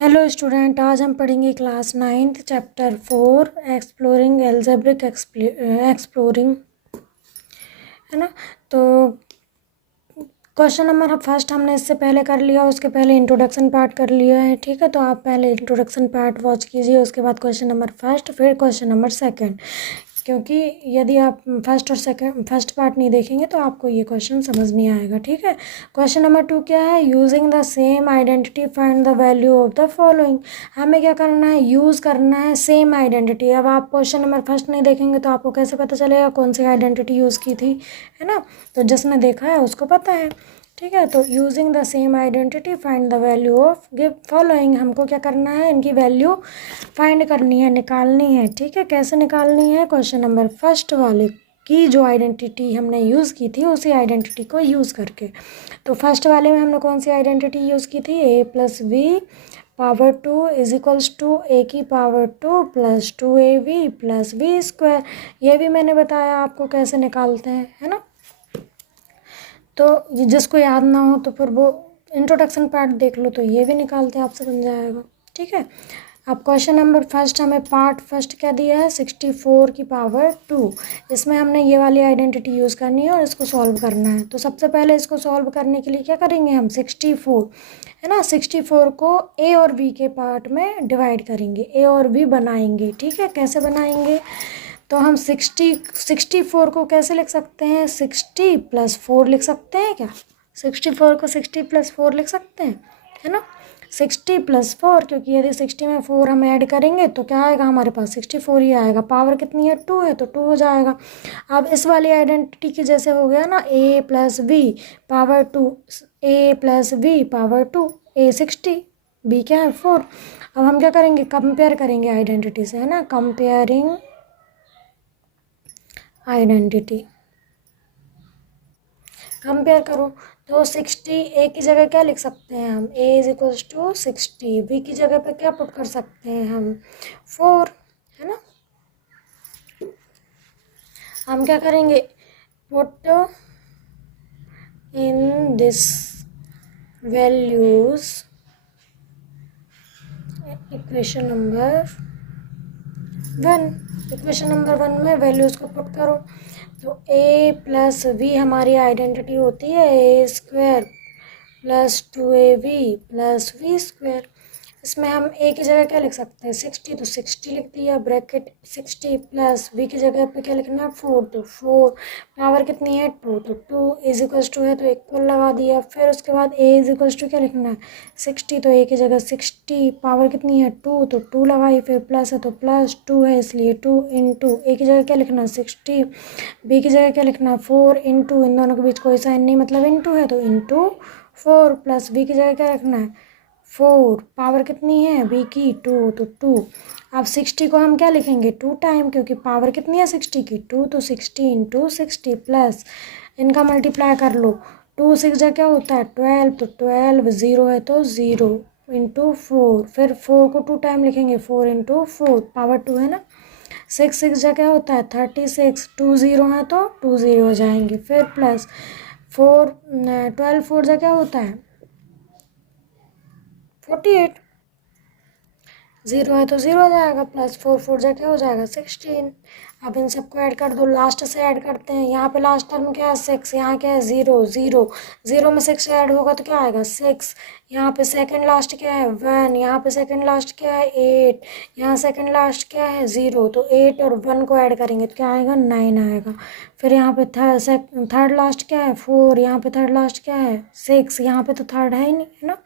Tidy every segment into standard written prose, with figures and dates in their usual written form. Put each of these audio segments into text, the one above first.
Hello student, आज हम पढ़ेंगे class 9th chapter 4 exploring algebraic exploring, है ना। तो क्वेश्चन नंबर फर्स्ट हमने इससे पहले कर लिया, उसके पहले इंट्रोडक्शन पार्ट कर लिया है, ठीक है। तो आप पहले इंट्रोडक्शन पार्ट वॉच कीजिए, उसके बाद क्वेश्चन नंबर फर्स्ट, फिर क्वेश्चन नंबर सेकंड, क्योंकि यदि आप फर्स्ट पार्ट नहीं देखेंगे तो आपको ये क्वेश्चन समझ नहीं आएगा, ठीक है। क्वेश्चन नंबर 2 क्या है? Using the same identity find the value of the following. हमें क्या करना है? यूज़ करना है सेम आइडेंटिटी। अब आप क्वेश्चन नंबर फर्स्ट नहीं देखेंगे तो आपको कैसे पता चलेगा कौन सी आइडेंटिटी यूज़ की थी, है ना। तो जिसने देखा है उसको पता है, ठीक है। तो using the same identity find the value of give following, हमको क्या करना है? इनकी वैल्यू फाइंड करनी है, निकालनी है, ठीक है। कैसे निकालनी है? क्वेश्चन नंबर फर्स्ट वाले की जो आइडेंटिटी हमने यूज़ की थी उसी आइडेंटिटी को यूज़ करके। तो फर्स्ट वाले में हमने कौन सी आइडेंटिटी यूज़ की थी? a plus b power 2 is equals to a की power 2 plus 2ab plus b square. ये भी मैंने बताया आपको कैसे निकालते हैं, है ना। तो जिसको याद ना हो तो फिर वो इंट्रोडक्शन पार्ट देख लो, तो ये भी निकालते आपसे बन जाएगा, ठीक है। अब क्वेश्चन नंबर फर्स्ट हमें पार्ट फर्स्ट क्या दिया है? 64 की पावर 2। इसमें हमने ये वाली आइडेंटिटी यूज़ करनी है और इसको सॉल्व करना है। तो सबसे पहले इसको सॉल्व करने के लिए क्या करेंगे हम? 64 है ना, 64 को ए और बी के पार्ट में डिवाइड करेंगे, ए और बी बनाएंगे, ठीक है। कैसे बनाएंगे? तो हम 64 को कैसे लिख सकते हैं? 60 प्लस 4 लिख सकते हैं क्या? 64 को 60 प्लस 4 लिख सकते हैं, है ना। 60 प्लस 4, क्योंकि यदि 60 में 4 हम ऐड करेंगे तो क्या आएगा हमारे पास? 64 ही आएगा। पावर कितनी है? 2 है, तो 2 हो जाएगा। अब इस वाली आइडेंटिटी की जैसे हो गया ना, a plus b power 2, a plus b power 2, a 60, b क्या है? 4। अब हम क्या करेंगे? कंपेयर करेंगे आइडेंटिटी से, है ना। कंपेयरिंग आइडेंटिटी, कंपेयर करो। तो 60 ए की जगह क्या लिख सकते हैं हम? ए इज इक्वल्स टू 60। बी की जगह पे क्या पुट कर सकते हैं हम? 4, है ना। हम क्या करेंगे? Put in this values equation number 1। Equation number 1 में वैल्यूज़ को पुट करो। तो a प्लस वी हमारी आइडेंटिटी होती है a square plus 2ab plus b square. इसमें हम a की जगह क्या लिख सकते हैं? 60, तो 60 लिख दिया ब्रैकेट 60 प्लस v की जगह पे क्या लिखना है? 4, तो 4 पावर कितनी है? 2, तो 2 इज इक्वल्स टू है तो इक्वल लगा दिया। फिर उसके बाद a इज इक्वल्स टू क्या लिखना है? 60, तो a की जगह 60 पावर कितनी है? 2, तो 2 लगाई। फिर प्लस है तो प्लस 2 है इसलिए 2 इंटू a की जगह क्या लिखना है? 60, b की जगह क्या लिखना है? 4 इंटू, इन दोनों के बीच कोई साइन नहीं मतलब इंटू है, तो इंटू 4 प्लस b की जगह क्या रखना है? 4 पावर कितनी है b की? 2, तो 2। अब 60 को हम क्या लिखेंगे? 2 टाइम, क्योंकि पावर कितनी है 60 की? 2, तो 60 इंटू 60 प्लस इनका मल्टीप्लाई कर लो। 2 6 जा क्या होता है? 12, तो 12 0 है तो 0 इंटू 4। फिर 4 को 2 टाइम लिखेंगे, 4 इंटू 4 पावर 2 है ना। 6 6 जा क्या होता है? 36, 2 0 है तो 2 0 हो जाएंगे। फिर प्लस 4 12 4 जा क्या होता है? 48, 0 है तो 0 हो जाएगा, प्लस 4 4 जा क्या हो जाएगा? 16। अब इन सबको ऐड कर दो, लास्ट से ऐड करते हैं। यहाँ पे लास्ट टर्म क्या है? 6, यहाँ क्या है? 0 0 0 में 6 ऐड होगा तो क्या आएगा? 6। यहाँ पे सेकंड लास्ट क्या है? 1। यहाँ पे सेकंड लास्ट क्या है? 8। यहाँ सेकंड लास्ट क्या है? 0। तो 8 और 1 को ऐड करेंगे तो क्या आएगा? 9 आएगा। फिर यहाँ पे थर्ड लास्ट क्या है? 4। यहाँ पे थर्ड लास्ट क्या है? 6। यहाँ पे तो थर्ड है ही नहीं, है ना।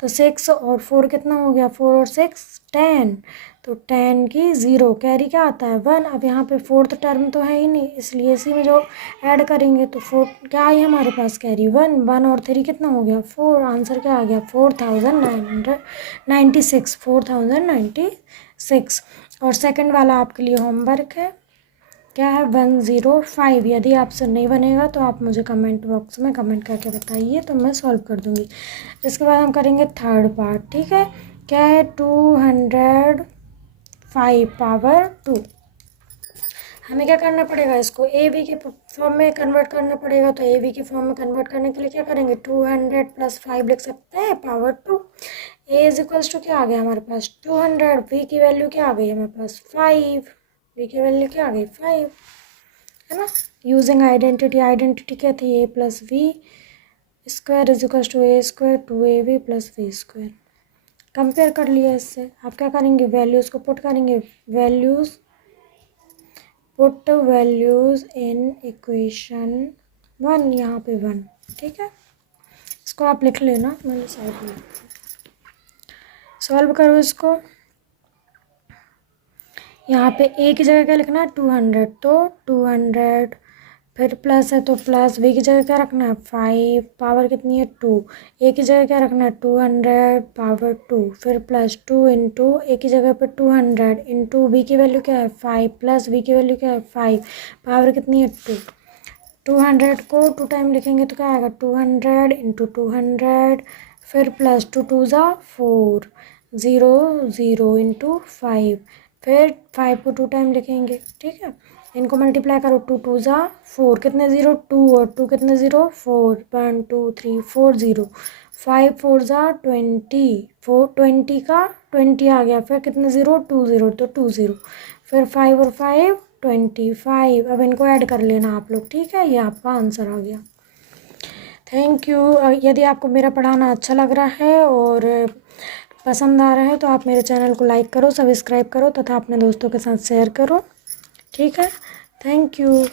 तो 6 और 4 कितना हो गया? 4 और 6 10। तो 10 की 0 कैरी क्या आता है? 1। अब यहाँ पे फोर्थ टर्म तो है ही नहीं, इसलिए इसी में जो ऐड करेंगे तो 4 क्या आई हमारे पास? कैरी 1। 1 और 3 कितना हो गया? 4। आंसर क्या आ गया? 4996, 4096। और सेकंड वाला आपके लिए होमवर्क है, क्या है? 105। यदि आपसे नहीं बनेगा तो आप मुझे कमेंट बॉक्स में कमेंट करके बताइए, तो मैं सॉल्व कर दूँगी। इसके बाद हम करेंगे थर्ड पार्ट, ठीक है। क्या है? 205 पावर 2। हमें क्या करना पड़ेगा? इसको ए बी के फॉर्म में कन्वर्ट करना पड़ेगा। तो ए बी के फॉर्म में कन्वर्ट करने के लिए क्या करेंगे? 200 प्लस 5 लिख सकते हैं power 2। A is equals to क्या आ गया हमारे पास 200, वी की वैल्यू क्या आ गई हमारे पास 5, वी की वैल्यू क्या आ गई 5, है ना। यूजिंग आइडेंटिटी क्या थी a plus b square is equals to a square 2ab plus b square. Compare कर लिया इससे, आप क्या करेंगे वैल्यूज़ को पुट करेंगे, पुट वैल्यूज़ इन इक्वेशन 1, यहाँ पे 1, ठीक है। इसको आप लिख लेना, मैंने साइड में सॉल्व करो इसको। यहाँ पे ए की जगह क्या लिखना है 200, तो 200 फिर प्लस है तो प्लस, वी की जगह क्या रखना है 5, पावर कितनी है 2, ए की जगह क्या रखना है 200 पावर 2, फिर प्लस 2 इंटू ए की जगह पे 200 इंटू वी की वैल्यू क्या है 5 प्लस वी की वैल्यू क्या है 5, पावर कितनी है 2। 200 को 2 टाइम लिखेंगे तो क्या आएगा 200 इंटू 200, फिर प्लस 2 2 ज़ा 4, 0 0 इंटू 5, फिर 5 को 2 टाइम लिखेंगे, ठीक है। इनको मल्टीप्लाई करो 2 2 ज़ा 4, कितने 0 2 और 2 कितने 0 4, 1 2 3 4 0, 5 4 ज़ा 20, 4 20 का 20 आ गया, फिर कितने 0 2 0 तो 2 0, फिर 5 और 5 25। अब इनको ऐड कर लेना आप लोग, ठीक है, ये आपका आंसर आ गया। Thank you. यदि आपको मेरा पढ़ाना अच्छा लग रहा है और पसंद आ रहा है तो आप मेरे चैनल को लाइक करो, सब्सक्राइब करो तथा अपने दोस्तों के साथ शेयर करो, ठीक है। Thank you.